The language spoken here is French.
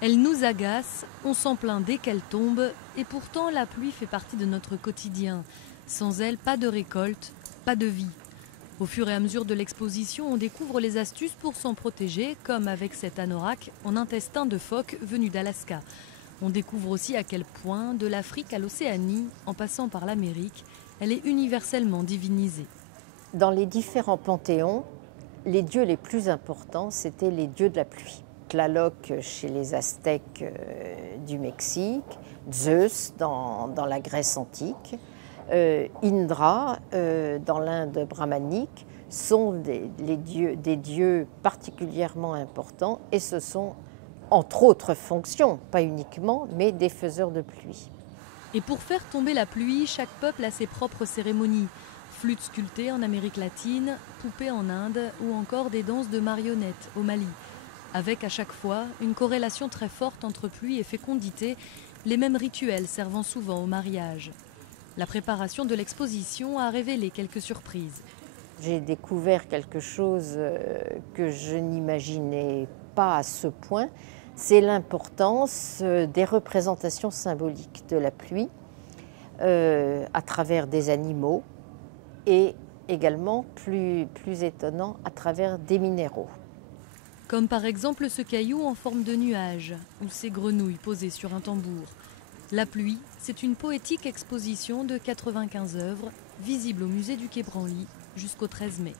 Elle nous agace, on s'en plaint dès qu'elle tombe, et pourtant la pluie fait partie de notre quotidien. Sans elle, pas de récolte, pas de vie. Au fur et à mesure de l'exposition, on découvre les astuces pour s'en protéger, comme avec cet anorak en intestin de phoque venu d'Alaska. On découvre aussi à quel point, de l'Afrique à l'Océanie, en passant par l'Amérique, elle est universellement divinisée. Dans les différents panthéons, les dieux les plus importants, c'étaient les dieux de la pluie. Tlaloc chez les Aztèques du Mexique, Zeus dans la Grèce antique, Indra dans l'Inde brahmanique, sont des dieux particulièrement importants et ce sont, entre autres fonctions, pas uniquement, mais des faiseurs de pluie. Et pour faire tomber la pluie, chaque peuple a ses propres cérémonies. Flûtes sculptées en Amérique latine, poupées en Inde ou encore des danses de marionnettes au Mali. Avec à chaque fois une corrélation très forte entre pluie et fécondité, les mêmes rituels servant souvent au mariage. La préparation de l'exposition a révélé quelques surprises. J'ai découvert quelque chose que je n'imaginais pas à ce point, c'est l'importance des représentations symboliques de la pluie à travers des animaux et également, plus étonnant, à travers des minéraux. Comme par exemple ce caillou en forme de nuage ou ces grenouilles posées sur un tambour. La pluie, c'est une poétique exposition de 95 œuvres, visible au musée du Quai Branly jusqu'au 13 mai.